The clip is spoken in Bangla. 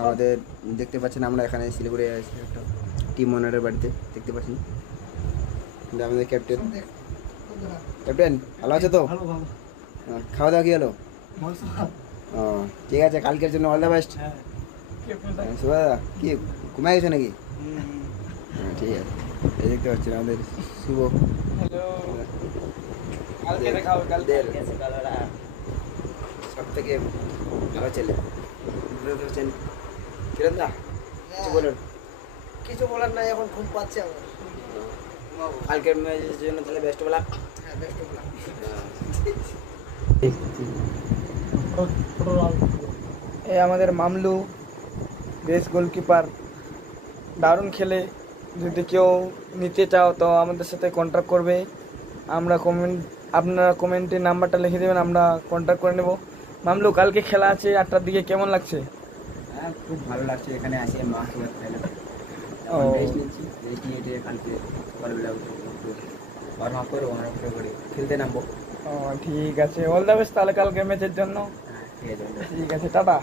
আমাদের দেখতে পাচ্ছেন আমরা এখানে শিলিগুড়ি আছি একটা টিম ওনারের বাড়িতে দেখতে পাচ্ছেন আমাদের ক্যাপ্টেন ক্যাপ্টেন ভালো আছে তো খাওয়া দাওয়া কি হলো ও ঠিক আছে কালকের জন্য অল দ্য বেস্ট সুভাদা কি ঘুমায় গেছে নাকি হ্যাঁ ঠিক আছে এই দেখতে পাচ্ছেন আমাদের শুভ সব থেকে ভালো ছেলে কিরণ দা কিছু বলুন কিছু বলার নাই এখন ঘুম পাচ্ছে আমার কালকের ম্যাচের জন্য তাহলে বেস্ট অফ লাক হ্যাঁ বেস্ট অফ লাক এই আমাদের মামলু বেস্ট গোলকিপার দারুণ খেলে যদি কেউ নিতে চাও তো আমাদের সাথে কন্ট্যাক্ট করবে আপনারা কমেন্টে নাম্বারটা লিখে দেবেন আমরা কন্ট্যাক্ট করে নেব মামলু কালকে খেলা আছে 8টার দিকে কেমন লাগছে হ্যাঁ খুব ভালো লাগছে এখানে আসি মাকে খেলা ও রেস্ট নিয়ে কালকে সকালবেলা ওয়ার্ম আপ করে খেলতে নামবো ঠিক আছে অল দ্য বেস্ট তাহলে কালকে ম্যাচের জন্য হ্যাঁ ঠিক আছে ঠিক আছে টাটা